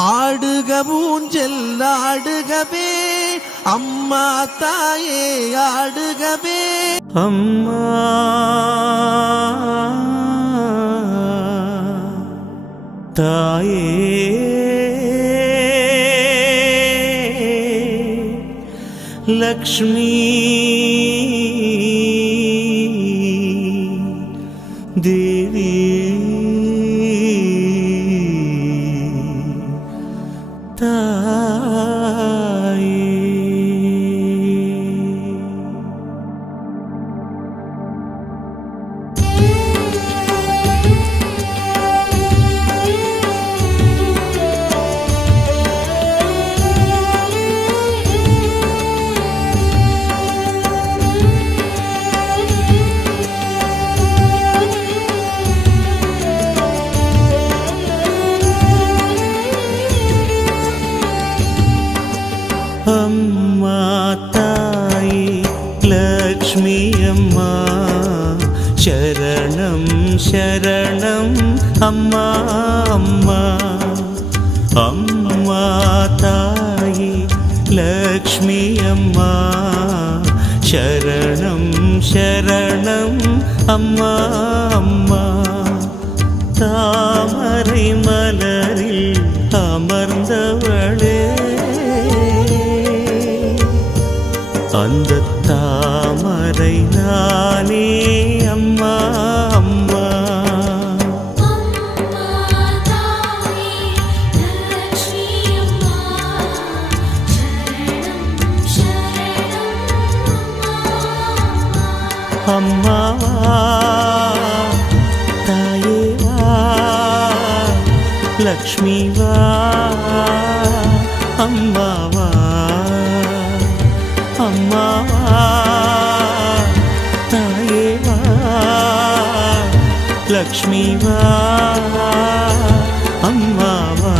ஆடுக ஊஞ்சல் ஆடுகவே அம்மா தாயே ஆடுகவே. அம்மா தாயே லக்ஷ்மி தேவி அம்மா தாயே லக்ஷ்மி அம்மா சரணம் சரணம் அம்மா அம்மா. அம்மா தாயே லக்ஷ்மி அம்மா சரணம் சரணம் அம்மா அம்மா. தாமரை மலரில் அமர்ந்தவளே அந்த தாமரை நானே அம்மா அம்மா. அம்மா தாயே வா லக்ஷ்மி வா அம்மா வா. அம்மா தாயே வா லக்ஷ்மி வா அம்மா வா.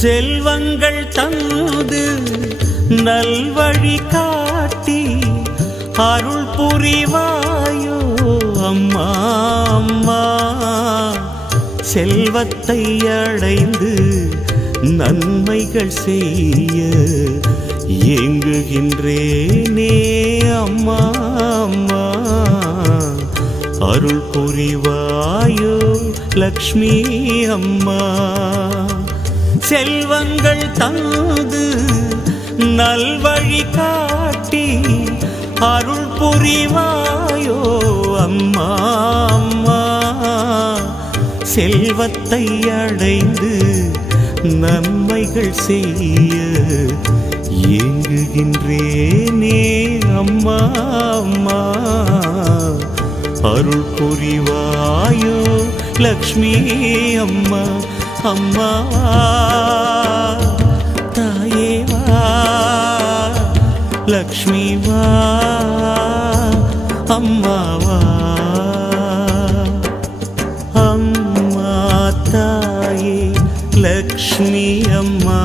செல்வங்கள் தந்து நல்வழி காட்டி அருள் புரிவாயோ அம்மா அம்மா. செல்வத்தை அடைந்து நன்மைகள் செய்ய ஏங்குகின்றேனே அம்மா அம்மா. அருள் புரிவாயோ லக்ஷ்மி அம்மா. செல்வங்கள் தந்து நல்வழி காட்டி அருள் புரிவாயோ அம்மா அம்மா. செல்வத்தை அடைந்து நன்மைகள் செய்ய ஏங்குகின்றேனே அம்மா அம்மா. அருள் புரிவாயோ லக்ஷ்மி அம்மா அம்மா தாயே வா லக்ஷ்மி வா அம்மா வா. அம்மா தாயே லக்ஷ்மி அம்மா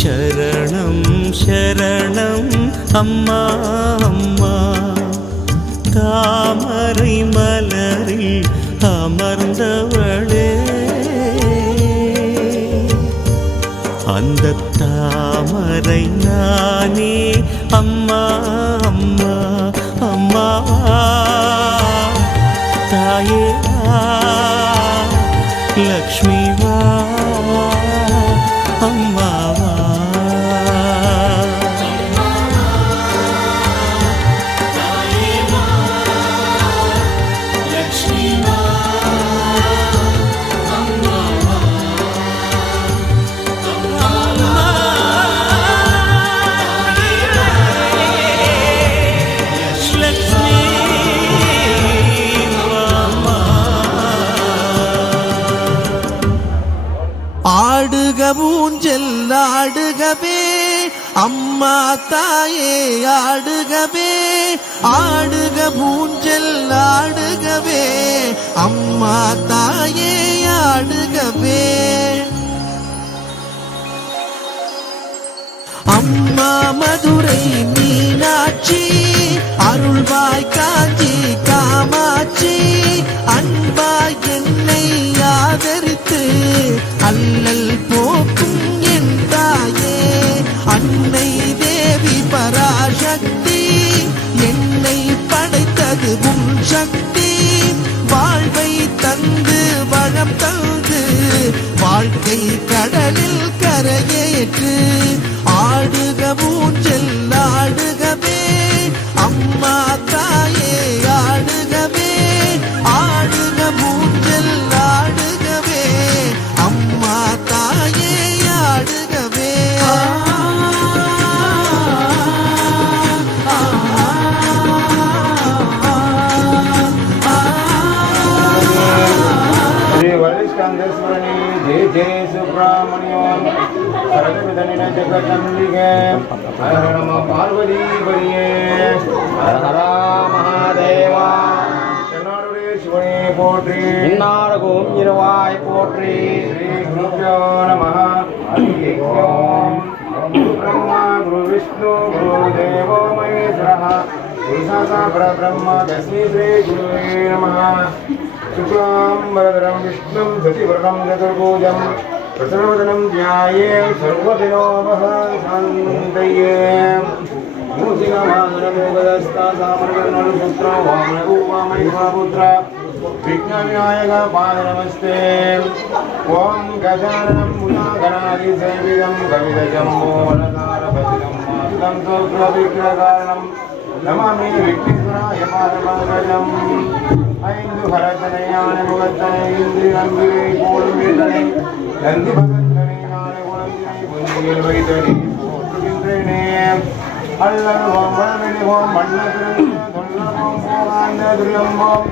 சரணம் சரணம் அம்மா அம்மா. தாமரை மலரில் அமர்ந்தவளே அந்த தாமரை நானே அம்மா அம்மா. அம்மா தாயே வா லக்ஷ்மி வா அம்மா வா. லக்ஷ்மி வா அம்மா தாயே ஆடுகவே ஆடுக ஊஞ்சல் ஆடுகவே அம்மா தாயே ஆடுகவே அம்மா மதுரை மீனாட்சி அருள்வாய் காஞ்சி காமாட்சி அன்பாய் என்னை ஆதரித்து அல்லல் போக்கும் என் தாயே அன்னை தேவி பராசக்தி என்னை படைத்தது உன் சக்தி வாழ்வை தந்து வளம் தந்து வாழ்க்கை கடலில் கரையேற்று ஆடுக ஊஞ்சல் ஆடுகவே அம்மா தாயே ஆடுகவே ஆடுக ஊஞ்சல் ஆடுகவே அம்மா தாயே ஆடுகவே वलिष्ठांगस्मरणी जय जय सुब्रह्मण्यम सर्वविधनिन जगदम्बिके हर हर नमः पार्वती बलिये हर हर महादेवा शरणुरेश्वरी पोट्री इन्नारगोम निर्वाय पोट्री श्री गुरुभ्यो नमः हरि ओम गुरु ब्रह्मा गुरु विष्णु गुरु देवो महेश्वरः गुरु साक्षात् परब्रह्म तस्मै श्री गुरुवे नमः शुक्लांबरधरं विष्णुं शशिवर्णं चतुर्भुजं प्रसन्नवदनं ध्यायेत् सर्वविघ्नोपशान्तये मूषिकवाहनमोगदस्तासामरकर्णपुत्र वामनगोवामहिषापुत्र विघ्नविनायक पादनमस्ते ॐ गजाननं मुदागणादिसेवितं कवितजम्बोवनतारभजितं मातुलं सोऽग्रविग्रहकारणं नमामि विघ्नेश्वराय पादपङ्कजम् ஐந்து ஹரத்தனை யானை முகத்தனை இந்திரி நம்பிகை போலும் வீட்டனை நந்தி பகத்தனை நாளை குழந்தினை புந்தியில் வைத்தனை போற்றுகின்றேனே அல்லல்வோம் வளவெளிவோம் மன்னத்திருந்த தொல்லவோம் போகாந்த துரியம்போம்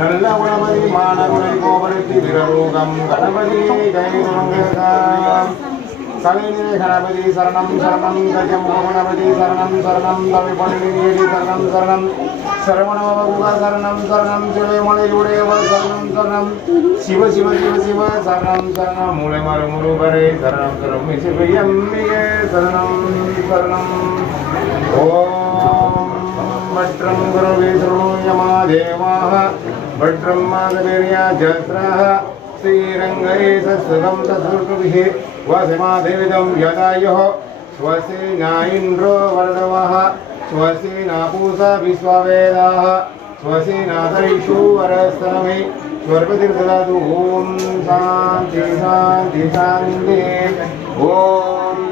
நல்ல குணபதி மானகுலை கோபுரத்தி விரலோகம் கணபதி கைகுணம் கலைநிலை கணபதி சரணம் சரணம் கஜமுக கணபதி சரணம் சரணம் தமிழ்பணிநேடி சரணம் சரணம் சரவணபகுக சரணம் சரணம் சுழைமலையுடையவர் சரணம் சரணம் சிவ சிவ சிவ சிவ சரணம் சரணம் மூளைமறு முருகரே சரணம் சரணம் சிவயம்பிகே சரணம் சரணம் ஓம் பட்ரம் குருவே சூயமாதேவாः பட்ரம் மாதவேர்யா ஜத்ராः श्रीरङ्गेश सुगं तत्सुर्गुभिः वसिमादेविदं यदायुः स्वस्ति न इन्द्रो वर्धवः स्वस्ति न पूषा विश्ववेदाः स्वस्ति न तैषु वरस्तनमे स्वर्गतिर्ददातु ॐ शान्ति शान्ति शान्तिः ॐ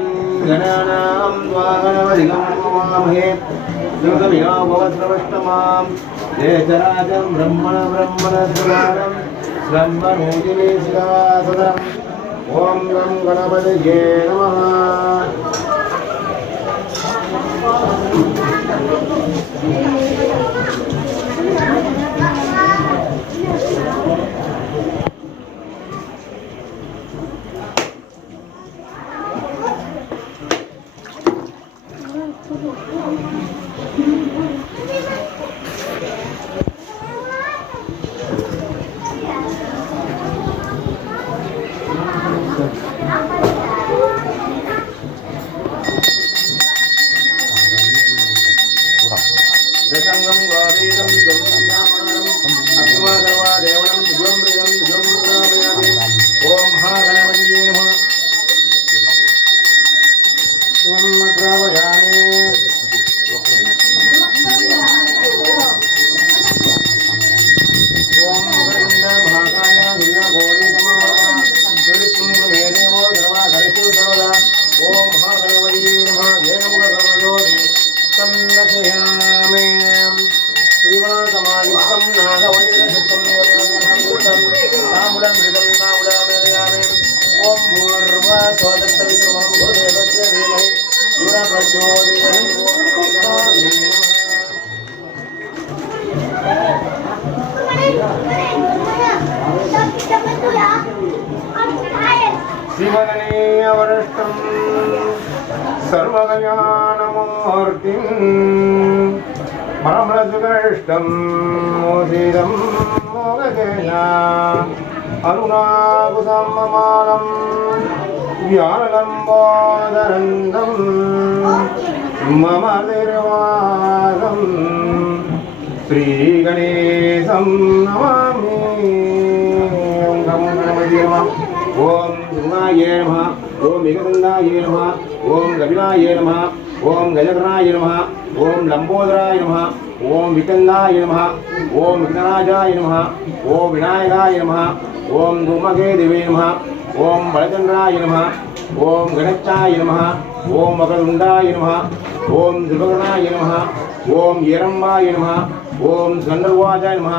गणानां त्वा गणपतिगं नमामहे दुर्गमिहा भवस्रवष्टमां जयचराजं ब्रह्मण ब्रह्मणस्वरारं ब्रह्मणोजिने शिवासदम् ॐ गं गणपतये नमः सर्वज्ञानमूर्तिं परमलसुकष्टं मोदितं मोगजया अरुणाकुसम्ममालं ज्ञानलम्बोदरन्दं मम निर्वादं श्रीगणेशं नमामि। ओं गणपति नमः। ओं दुर्गाय नमः। ओं मेघदण्डाय नमः। ओं कपिलाय नमः। ओं गजकर्णाय नमः। ओं लंबोदराय नमः। ओं विकन्दाय नमः। ओं विघ्नराजाय नमः। ओं विनायकाय नमः। ओं धूमकेतवे नमः। ओं बलचन्द्राय नमः। ओं गणेशाय नमः। ओं मकरतुण्डाय नमः। ओं ध्रुवगणाय नमः। ओं येरम्बाय नमः। ओं गन्धर्वाजाय नमः।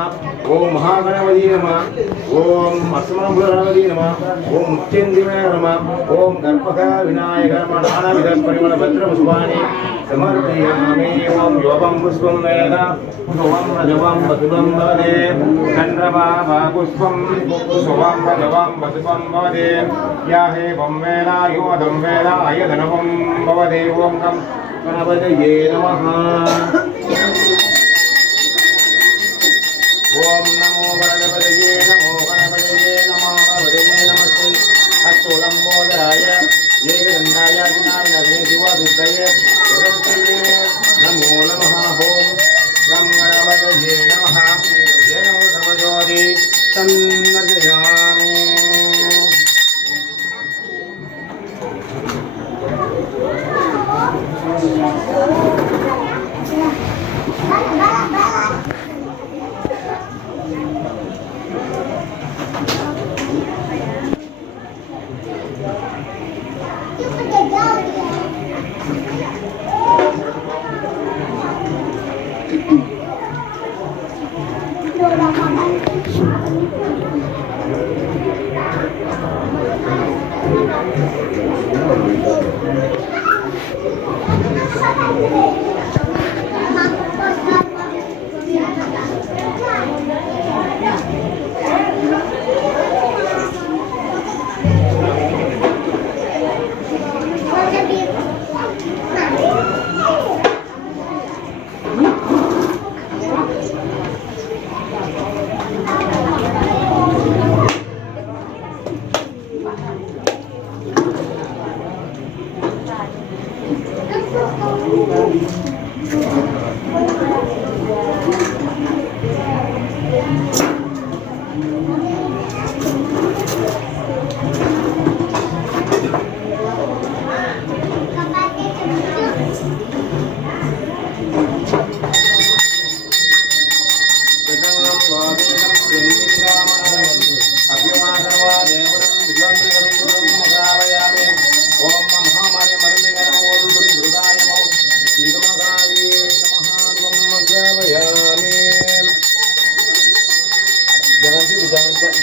ओं महागणपति नमः। ओं अस्मभूगणपति नमः। ओं मुच्चेन्द्रिवे नमः। ओं गर्भक विनायक नानाविध परिमल भद्रपुष्पाणि समर्पयामि। ओं योगं पुष्पं वेद पुष्पं रजवं वसुवं भवते चन्द्रभाभा पुष्पं पुष्पं रजवं वसुवं भवते या हे वं वेद योधं वेद अयधनवं भवते। ओं गणपतये नमः। ओम नमो गणपतये नमो गणपतये नमो गणपतये नमस्ते अस्तु लंबोदराय एकदंडाय विनायकाय शिवदुर्गये जगत्पतये नमो नमः। ओम गं गणपतये नमः। जय नमो सर्वज्योति सन्नर्जयामि।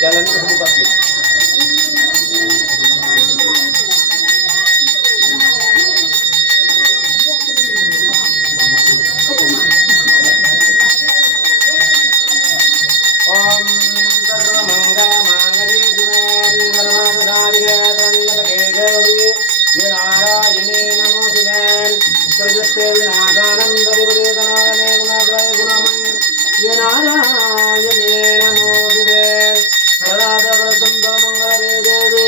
jalan terus dipakai. Om Sarva Mangala Mangali Diven Sarva Sadavige Tandalake Gauri Yarayani Namo Diven Sarjaste Vinathanam Darivade Kanane Gunadray Gunamay Yarayani Namo Diven Sarada Vrasundha Mangale Devi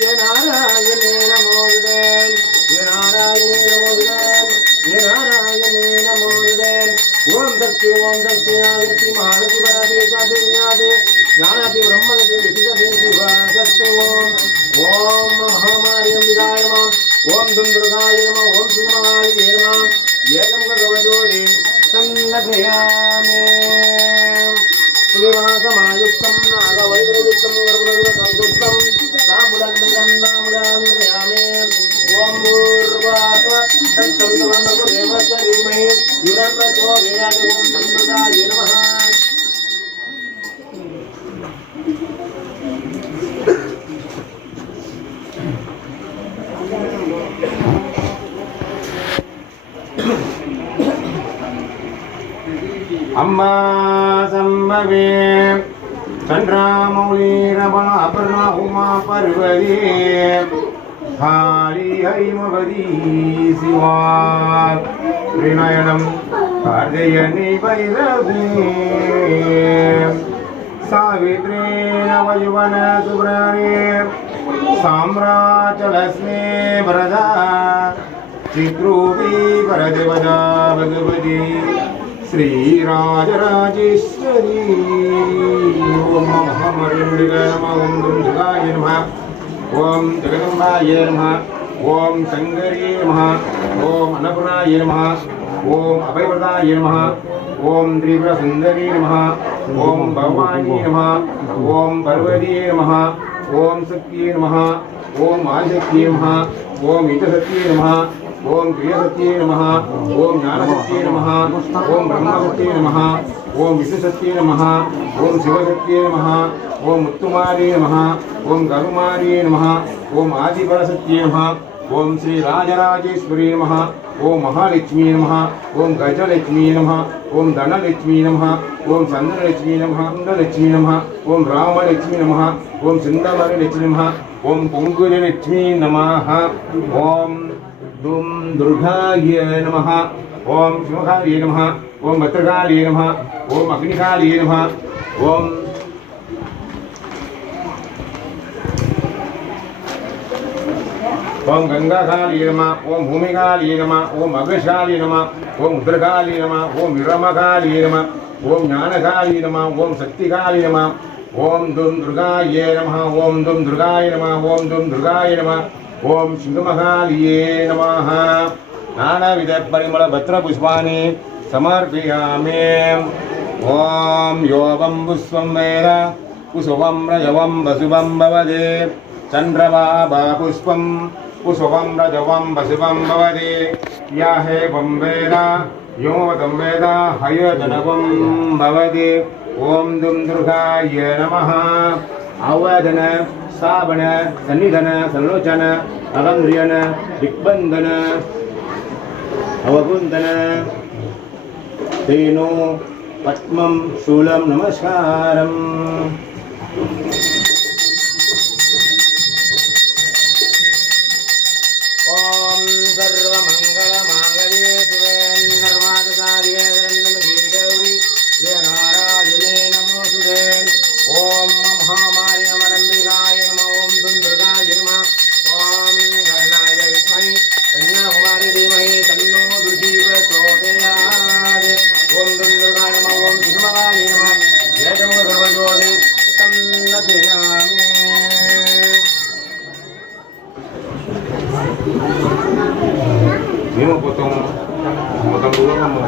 Yarayani Namo Diven Yarayani Namo Diven Yarayani Namo Diven Om Dakti Agati Maharati Varati Jadiyade Jnanati Brahmati Visidati Vajattu Om Mahamariyam Vidayama Om Dundurgayama Om Sumahayama Yegam Gavadori Sannadhyame Srivasamayuktam Naga Vaidravittam Varvravittam Suttam Samudanam Namudanayame Om Murvata Tattavitavanaku Devacharime Yuranvacho Veyadi Om Dundurgaya Namaha Amma Sambhave Chandra Mauli Rabana Aparna Uma Parvati हाली हरिमवदी शिवात् त्रिनयनं कार्दयनि भैरवी सावित्री नवयुवन सुब्रह्मण्ये साम्राजलक्ष्मी वरदा चित्रूपी वरदेवता भगवती श्रीराजराजेश्वरी ओम महामरिंडिकाय नमः ओम दुर्गाय नमः ओम जगदम्बाय नमः ओम शंकरी नमः ओम अन्नपूर्णाय नमः ओम अभयप्रदाय नमः ओम त्रिपुरसुंदरी नमः ओम भवानी नमः ओम पार्वती नमः ओम शक्ति नमः ओम आदिशक्ति नमः ओम इतशक्ति नमः ओम क्रियाशक्ति नमः ओम ज्ञानशक्ति नमः ओम ब्रह्मशक्ति नमः ओम विष्णुशक्ति नमः ओम शिवशक्ति नमः ओम मुत्तुमारी नमः ओम गरुमारी नमः ओम आदिपराशक्ति नमः ओम श्री राजराजेश्वरी नमः ओम महालक्ष्मी नमः ओम गजलक्ष्मी नमः ओम धनलक्ष्मी नमः ओम चंद्रलक्ष्मी नमः कुंडलक्ष्मी नमः ओम रामलक्ष्मी नमः ओम सिंधवरलक्ष्मी नमः ओम कुंकुमलक्ष्मी नमः ओम दुम दुर्गाय नमः ओम शिवकालिये नमः ओम भद्रकालिये नमः ओम अग्निकालिये नमः ओम ओम गंगाकालिये नमः ओम भूमिकालिये नमः ओम अग्रशालिये नमः ओम रुद्रकालिये नमः ओम विरमकालिये नमः ओम ज्ञानकालिये नमः ओम शक्तिकालिये नमः ओम दुम दुर्गाय नमः ओम दुम दुर्गाय नमः ओम दुम दुर्गाय नमः ओम शिवमहालिये नमः नानाविध परिमल भद्र पुष्पाणि समर्पयामि ओम योगं पुष्पं वेद कुसुमं रजवं वसुवं भवते चन्द्रभाभा पुष्पं कुसुमं रजवं वसुवं भवते या हेवं वेद योमवतं वेद हयजनवं भवते ओम दुम दुर्गाय नमः अवदन सावण सन्निधन सलोचन अगंद्रियन दिग्बंधन अवकुंदन तेनो पद्मं शूलं नमस्कारम् ओम सर्वमंगलमांगल्ये शिवे सर्वार्थसाधिके शरण्ये गौरी जय नारायणे नमोस्तुते ओम महामार्यमरंबिकाय नमः ओम दुर्गाय नमः ओम गणनाय विद्महे कन्याकुमारी धीमहि तन्नो दुर्गी प्रचोदयात् ओम दुर्गाय नमः ओम विष्णुमहाय नमः जय जमुना सर्वज्योति तन्नतयामि Ini mau potong dulu kan mau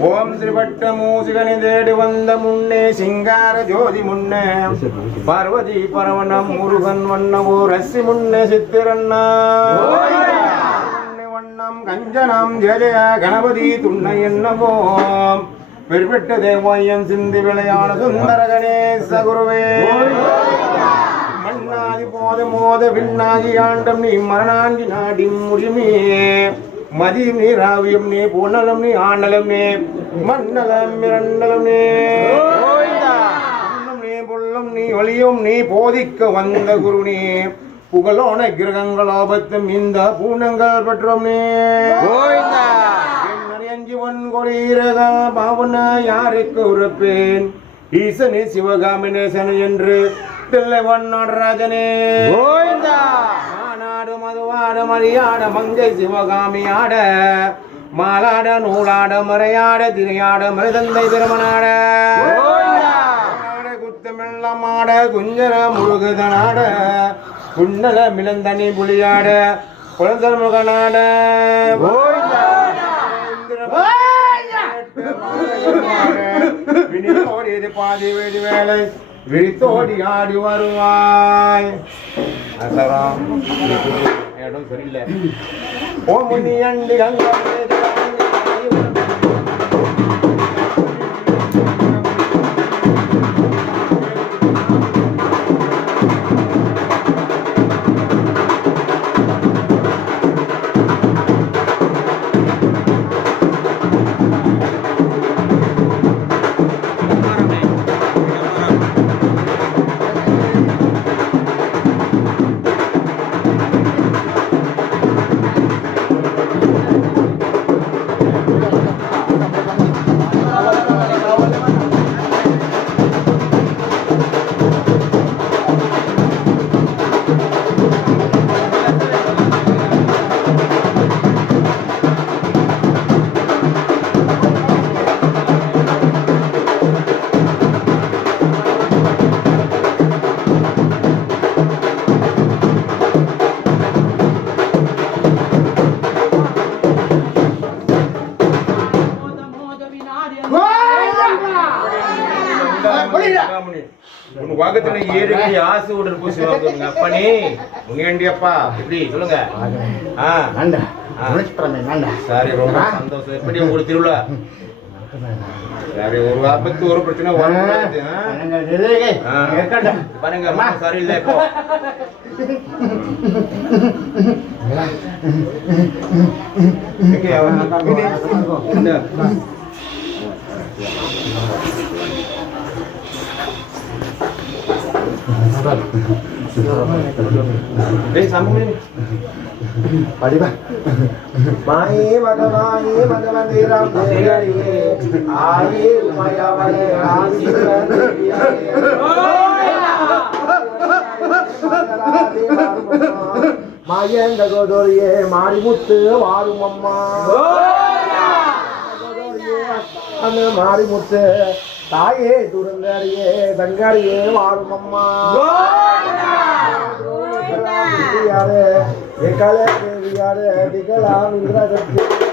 ओम श्रीवट्टमूसिगनि देडि वंद मुन्ने सिंगार ज्योति मुन्ने पार्वती परवनम मुरुगन वन्नवो रस्सि मुन्ने सिद्धिरन्ना मुन्ने वन्नम கஞ்சனம் ஜெய ஜெய கணபதி துணை என்னவோம் பெருபெட்ட தேவாயம் சிந்தி விளையாட சுந்தர கணேச குருவே மண்ணாதி போத மோத விண்ணாகி ஆண்டம் நீ மரணாண்டி நாடி முடியுமே மதியும் நீ ராவியம் நீ பூனலம் நீ ஆண்டலம் நீ மண்ணலம் இரண்டலம் நீ நீ புல்லும் நீ ஒளியும் நீ போதிக்க வந்த குரு நீ புகழோன கிரகங்களோபத்தும் இந்த பூனங்கள் பெற்றோம் நீ அஞ்சுவன் கொடியிரக பாவன யாருக்கு உறுப்பேன் ஈசனே சிவகாமினேசன் என்று தில்லைவன் நடராஜனே மாநாடு மதுவாட மரியாட மங்கை சிவகாமி ஆட மாலாட நூலாட மறையாட திரையாட மருதந்தை திருமணாட குத்தமெல்லமாட குஞ்சர முருகதனாட குண்டல மிளந்தனி புலியாட குழந்தர் முகனாட பாதி வேடி வேலை விழித்தோடி ஆடி வருவாய் இடம் சரியில்லை ஓ முனி அண்டி வாகத்தின ஏழு ஆசை உடல் பூசி வாங்குங்க அப்பனே உங்கேண்டியப்பா எப்படி சொல்லுங்க சரி ரொம்ப சந்தோஷம் எப்படி உங்களுக்கு திருவிழா சரி ஒரு ஆபத்து ஒரு பிரச்சனை பாருங்க சரியில்லை இப்போ மாயே பகவாயே பகவதி ராம் தேவரியே ஆயே உமையாவளே மாயந்த கோதோரியே மாரிமுத்து வாரும் அம்மா அந்த மாரிமுத்து தாயே துரங்கரியே தங்கரியே வாரும் அம்மா ஏகாலே தேவியாரே திகலாம் இந்திரசக்தி